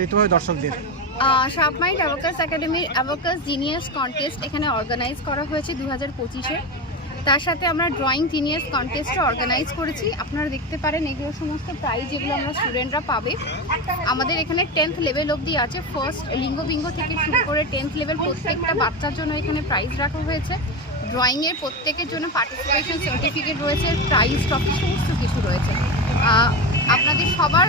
দিতে হবে দর্শকদের? শার্প অ্যাভোকাস একাডেমির অ্যাভোকাস জিনিয়াস কন্টেস্ট এখানে অর্গানাইজ করা হয়েছে দু হাজার পঁচিশে। তার সাথে আমরা ড্রয়িং জিনিয়াস কন্টেস্টও অর্গানাইজ করেছি। আপনারা দেখতে পারেন এগুলো সমস্ত প্রাইজ যেগুলো আমরা স্টুডেন্টরা পাবে। আমাদের এখানে টেন্থ লেভেল অবধি আছে। ফার্স্ট লিঙ্গ বিঙ্গ থেকে শুরু করে টেন্থ লেভেল প্রত্যেকটা বাচ্চার জন্য এখানে প্রাইজ রাখা হয়েছে। ড্রয়িংয়ের প্রত্যেকের জন্য পার্টিসিপেশন সার্টিফিকেট রয়েছে, প্রাইজ ট্রফি, সমস্ত কিছু রয়েছে। আপনাদের সবার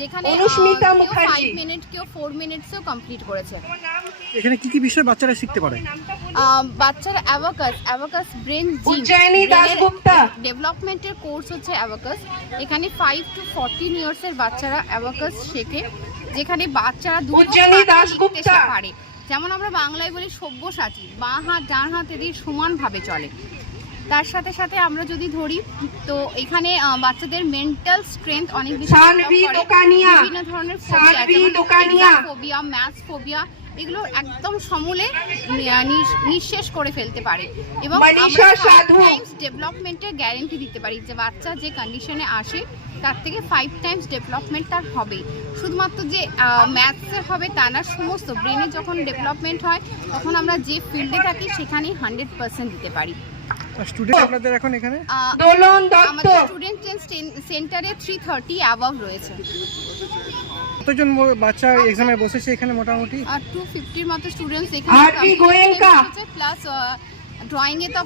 যেখানে অনুস্মিতা কেউ মুখার্জি। 5 মিনিট কেউ 4 মিনিটসও কমপ্লিট করেছে। এখানে কি কি বিষয় বাচ্চারা শিখতে পারে? বাচ্চারা abacus abacus brain Ujjayini Dasgupta. ডেভেলপমেন্টের কোর্স হচ্ছে অ্যাভাকাস এখানে ফাইভ টু ফোরটিন ইয়ার্সের বাচ্চারা অ্যাভাকাস শেখে যেখানে বাচ্চারা দুটো উজ্জয়িনী হাতে দাশগুপ্তা। পারে। যেমন আমরা বাংলায় বলি সব্যসাচী বাঁ হাত ডান হাত এদের সমানভাবে চলে। তার সাথে সাথে আমরা যদি ধরি তো এখানে বাচ্চাদের মেন্টাল স্ট্রেংথ অনেক বেশি বিভিন্ন ধরনের। ফোবিয়া ম্যাথস ফোবিয়া এগুলো একদম সমূলে নিঃশেষ করে ফেলতে পারে। এবং সাধু। ডেভেলপমেন্টের গ্যারেন্টি দিতে পারি যে বাচ্চা যে কন্ডিশনে আসে তার থেকে ফাইভ টাইমস ডেভেলপমেন্ট তার হবে। শুধুমাত্র যে ম্যাথসের হবে তা না সমস্ত ব্রেনে যখন ডেভেলপমেন্ট হয় তখন আমরা যে ফিল্ডে থাকি সেখানেই হান্ড্রেড পার্সেন্ট দিতে পারি। স্টুডেন্ট আপনাদের এখন এখানে? দোলন দত্ত। স্টুডেন্ট সেন্টারে থ্রি থার্টি অ্যাভাব রয়েছে। কতজন বাচ্চা এক্সামে বসেছে এখানে মোটামুটি? আর টু ফিফটির মতো students RV Goenka. Plus drawing এ তো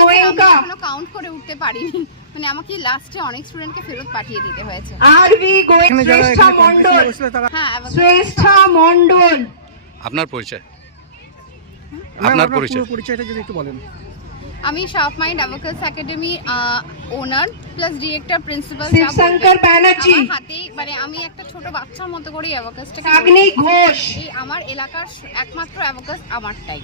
গোয়েঙ্কা। এখনও কাউন্ট করে উঠতে পারিনি। মানে আমাকে লাস্টে অনেক স্টুডেন্টকে ফেরত পাঠিয়ে দিতে হয়েছে। আরবি গোয়েঙ্কা। হ্যাঁ শ্রেষ্ঠা মন্ডল আপনার পরিচয়। আপনার আপনার পরিচয়। পরিচয়টা যদি একটু বলেন। আমি Sharp Mind Abacus Academy owner plus director principal Shibshankar Banerjee. হাতে মানে আমি একটা ছোট বাচ্চার মতো করে অ্যাভাকাসটাকে সাগনি ঘোষ। এই আমার এলাকার একমাত্র অ্যাভাকাস আমারটাই।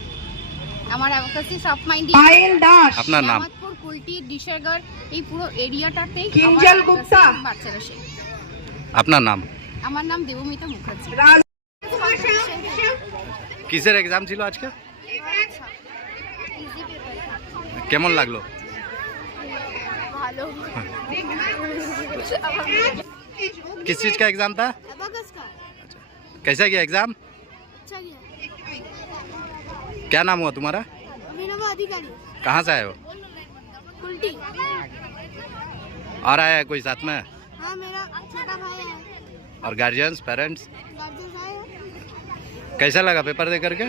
আমার অ্যাভাকাসই শার্প মাইন্ড পায়েল দাস। আপনার নাম? জামাতপুর কুলটি ডিশাগর এই পুরো এরিয়াটাতেই কিঞ্জল গুপ্তা। বাচ্চারা শেখে আপনার নাম? আমার নাম দেবমিতা মুখার্জি। কিসের এক্সাম ছিল আজকে? কেমন লাগলো ভালো किस चीज का एग्जाम था कैसा गया एग्जाम अच्छा गया क्या नाम हुआ तुम्हारा अभिनव अधिकारी कहाँ से आए हो उल्टी और आया है कोई साथ में हाँ मेरा छोटा भाई है और गार्जियंस पेरेंट्स गार्जियन आए कैसा लगा पेपर दे करके